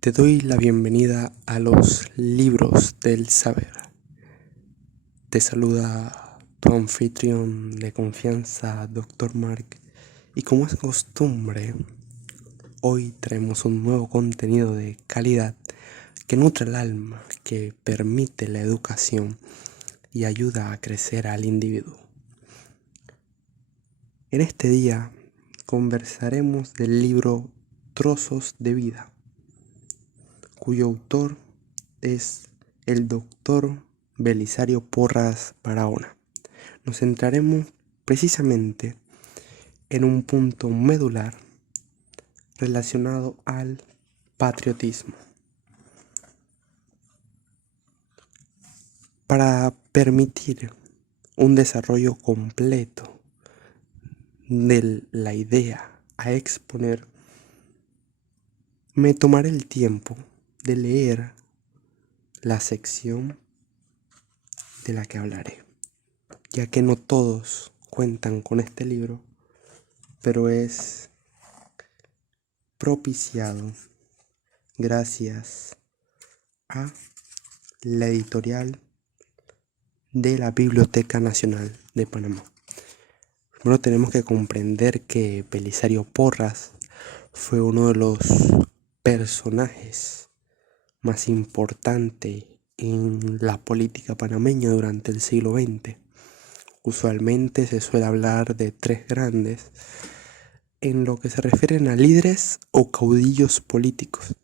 Te doy la bienvenida a los libros del saber. Te saluda tu anfitrión de confianza, Dr. Mark, y como es costumbre, hoy traemos un nuevo contenido de calidad que nutre el alma, que permite la educación y ayuda a crecer al individuo. En este día conversaremos del libro Trozos de Vida, cuyo autor es el doctor Belisario Porras Barahona. Nos centraremos precisamente en un punto medular relacionado al patriotismo. Para permitir un desarrollo completo de la idea a exponer, me tomaré el tiempo de leer la sección de la que hablaré, ya que no todos cuentan con este libro, pero es propiciado gracias a la editorial de la Biblioteca Nacional de Panamá. Primero tenemos que comprender que Belisario Porras fue uno de los personajes más importantes en la política panameña durante el siglo XX. Usualmente se suele hablar de tres grandes en lo que se refieren a líderes o caudillos políticos,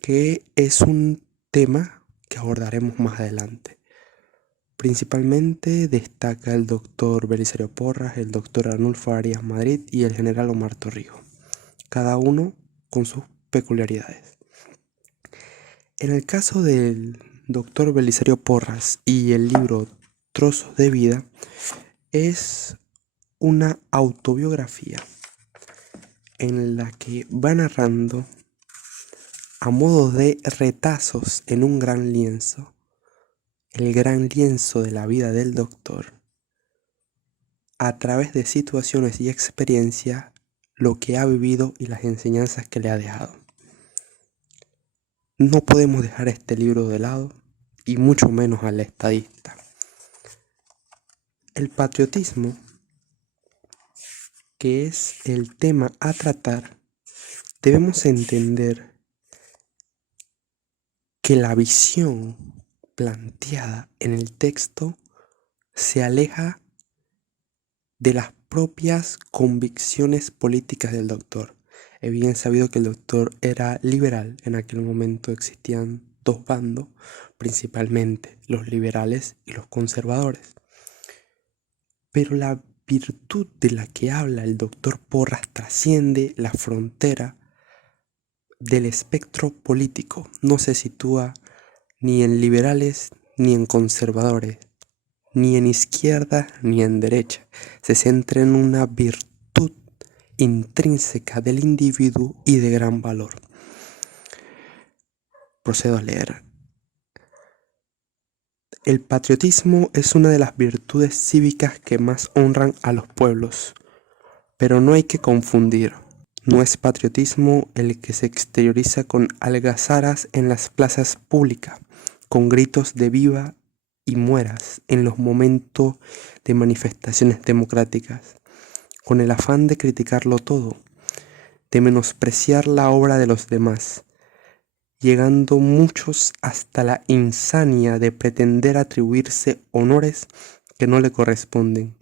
que es un tema que abordaremos más adelante. Principalmente destaca el doctor Belisario Porras, el doctor Arnulfo Arias Madrid y el general Omar Torrijos, cada uno con sus peculiaridades. En el caso del doctor Belisario Porras y el libro Trozos de Vida, es una autobiografía en la que va narrando a modo de retazos en un gran lienzo, el gran lienzo de la vida del doctor, a través de situaciones y experiencias, lo que ha vivido y las enseñanzas que le ha dejado. No podemos dejar este libro de lado, y mucho menos al estadista. El patriotismo, que es el tema a tratar, debemos entender que la visión planteada en el texto se aleja de las propias convicciones políticas del doctor. Es bien sabido que el doctor era liberal. En aquel momento existían dos bandos, principalmente los liberales y los conservadores. Pero la virtud de la que habla el doctor Porras trasciende la frontera del espectro político. No se sitúa ni en liberales ni en conservadores, ni en izquierda ni en derecha. Se centra en una virtud intrínseca del individuo y de gran valor. Procedo a leer. El patriotismo es una de las virtudes cívicas que más honran a los pueblos, pero no hay que confundir. No es patriotismo el que se exterioriza con algazaras en las plazas públicas, con gritos de viva y mueras en los momentos de manifestaciones democráticas, con el afán de criticarlo todo, de menospreciar la obra de los demás, llegando muchos hasta la insania de pretender atribuirse honores que no le corresponden,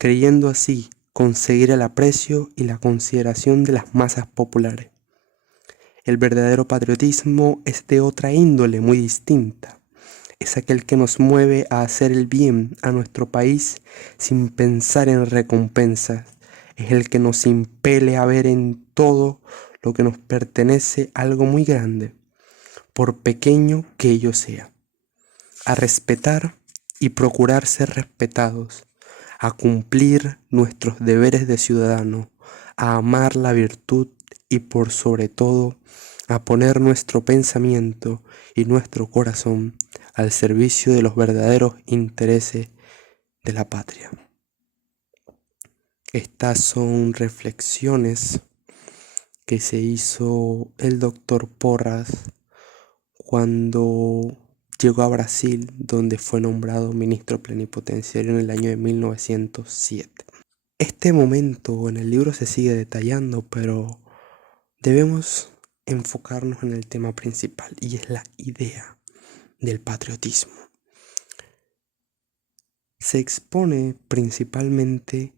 creyendo así conseguir el aprecio y la consideración de las masas populares. El verdadero patriotismo es de otra índole muy distinta. Es aquel que nos mueve a hacer el bien a nuestro país sin pensar en recompensas. Es el que nos impele a ver en todo lo que nos pertenece algo muy grande, por pequeño que ello sea. A respetar y procurar ser respetados, a cumplir nuestros deberes de ciudadano, a amar la virtud y por sobre todo a poner nuestro pensamiento y nuestro corazón al servicio de los verdaderos intereses de la patria. Estas son reflexiones que se hizo el doctor Porras cuando llegó a Brasil, donde fue nombrado ministro plenipotenciario en el año de 1907. Este momento en el libro se sigue detallando, pero debemos enfocarnos en el tema principal, y es la idea del patriotismo. Se expone principalmente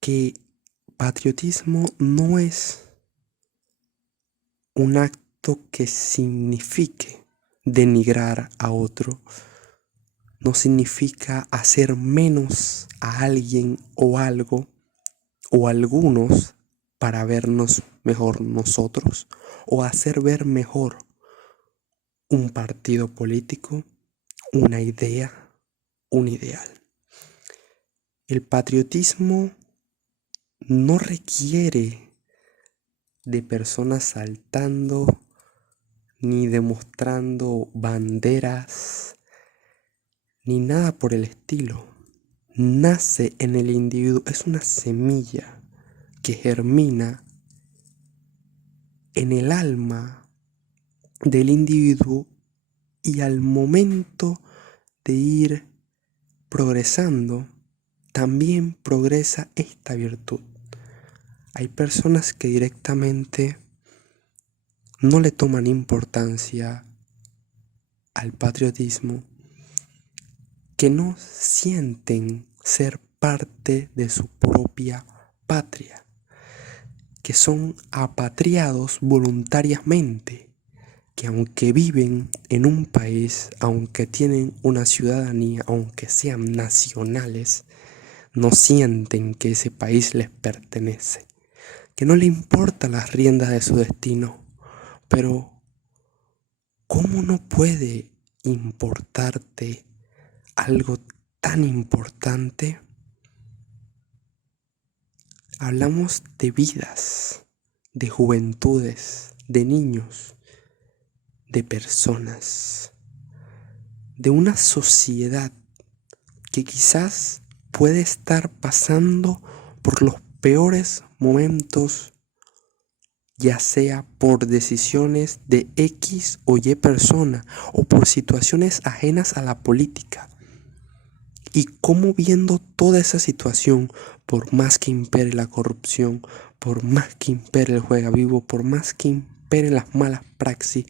que patriotismo no es un acto que signifique denigrar a otro, no significa hacer menos a alguien o algo o algunos para vernos mejor nosotros, o hacer ver mejor un partido político, una idea, un ideal. El patriotismo no requiere de personas saltando ni demostrando banderas ni nada por el estilo. Nace en el individuo, es una semilla que germina en el alma del individuo, y al momento de ir progresando, también progresa esta virtud. Hay personas que directamente no le toman importancia al patriotismo, que no sienten ser parte de su propia patria, que son apatriados voluntariamente, que aunque viven en un país, aunque tienen una ciudadanía, aunque sean nacionales, no sienten que ese país les pertenece, que no le importa las riendas de su destino. Pero, ¿cómo no puede importarte algo tan importante? Hablamos de vidas, de juventudes, de niños, de personas, de una sociedad que quizás puede estar pasando por los peores momentos, ya sea por decisiones de X o Y persona o por situaciones ajenas a la política. Y cómo, viendo toda esa situación, por más que impere la corrupción, por más que impere el juega vivo, por más que imperen las malas praxis,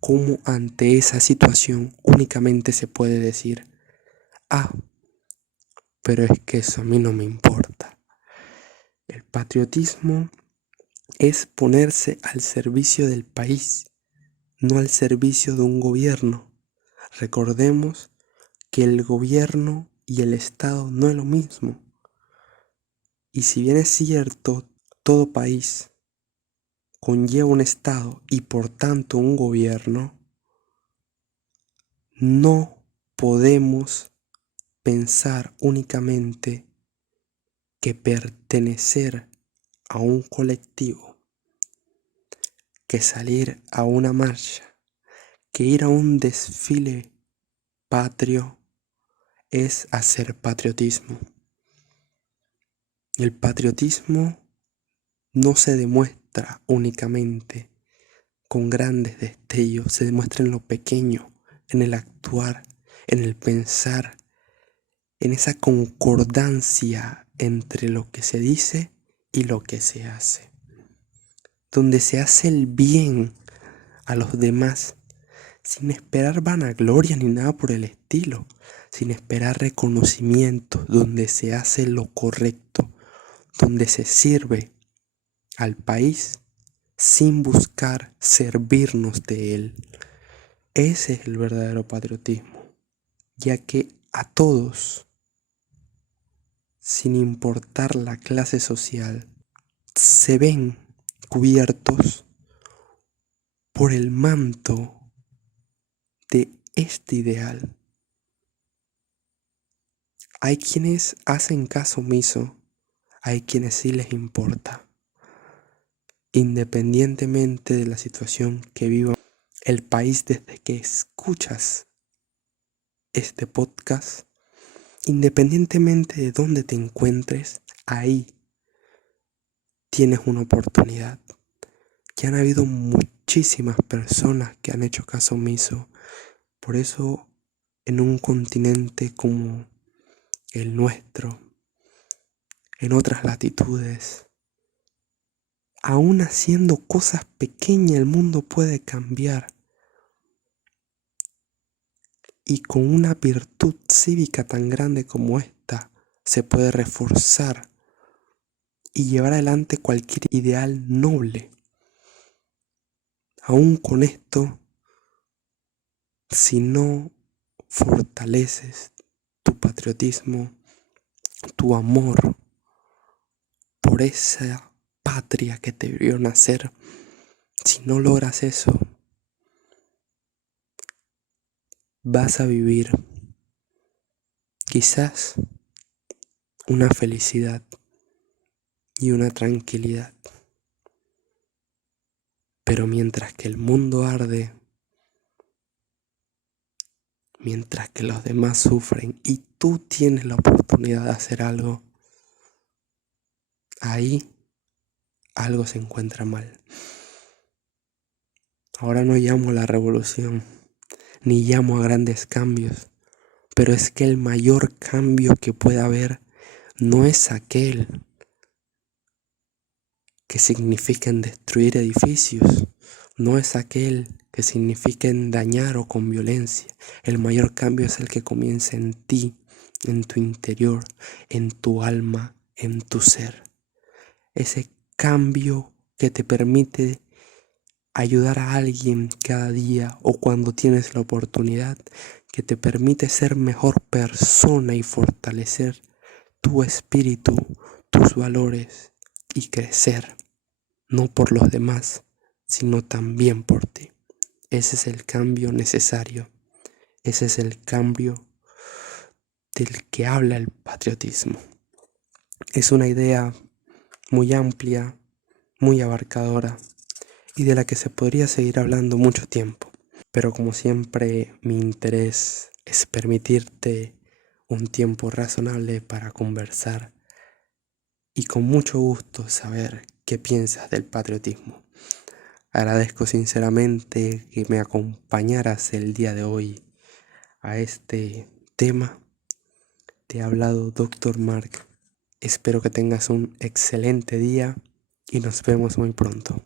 cómo ante esa situación únicamente se puede decir: ah, pero es que eso a mí no me importa. El patriotismo es ponerse al servicio del país, no al servicio de un gobierno. Recordemos que el gobierno y el Estado no es lo mismo. Y si bien es cierto, todo país conlleva un Estado y por tanto un gobierno, no podemos pensar únicamente que pertenecer a un colectivo, que salir a una marcha, que ir a un desfile patrio es hacer patriotismo. El patriotismo no se demuestra únicamente con grandes destellos, se demuestra en lo pequeño, en el actuar, en el pensar, en esa concordancia entre lo que se dice y lo que se hace, donde se hace el bien a los demás, sin esperar vanagloria ni nada por el estilo, sin esperar reconocimiento, donde se hace lo correcto, donde se sirve al país sin buscar servirnos de él. Ese es el verdadero patriotismo, ya que a todos, sin importar la clase social, se ven cubiertos por el manto de este ideal. Hay quienes hacen caso omiso, hay quienes sí les importa. Independientemente de la situación que viva el país desde que escuchas este podcast, independientemente de dónde te encuentres, ahí tienes una oportunidad. Ya han habido muchísimos muchísimas personas que han hecho caso omiso. Por eso, en un continente como el nuestro, en otras latitudes, aún haciendo cosas pequeñas, el mundo puede cambiar. Y con una virtud cívica tan grande como esta, se puede reforzar y llevar adelante cualquier ideal noble. Aún con esto, si no fortaleces tu patriotismo, tu amor por esa patria que te vio nacer, si no logras eso, vas a vivir quizás una felicidad y una tranquilidad. Pero mientras que el mundo arde, mientras que los demás sufren y tú tienes la oportunidad de hacer algo, ahí algo se encuentra mal. Ahora no llamo a la revolución, ni llamo a grandes cambios, pero es que el mayor cambio que puede haber no es aquel que significa en destruir edificios, no es aquel que significa en dañar o con violencia. El mayor cambio es el que comienza en ti, en tu interior, en tu alma, en tu ser. Ese cambio que te permite ayudar a alguien cada día o cuando tienes la oportunidad, que te permite ser mejor persona y fortalecer tu espíritu, tus valores y crecer, no por los demás, sino también por ti. Ese es el cambio necesario, ese es el cambio del que habla el patriotismo. Es una idea muy amplia, muy abarcadora y de la que se podría seguir hablando mucho tiempo. Pero como siempre, mi interés es permitirte un tiempo razonable para conversar y con mucho gusto saber qué piensas del patriotismo. Agradezco sinceramente que me acompañaras el día de hoy a este tema. Te ha hablado Dr. Mark. Espero que tengas un excelente día y nos vemos muy pronto.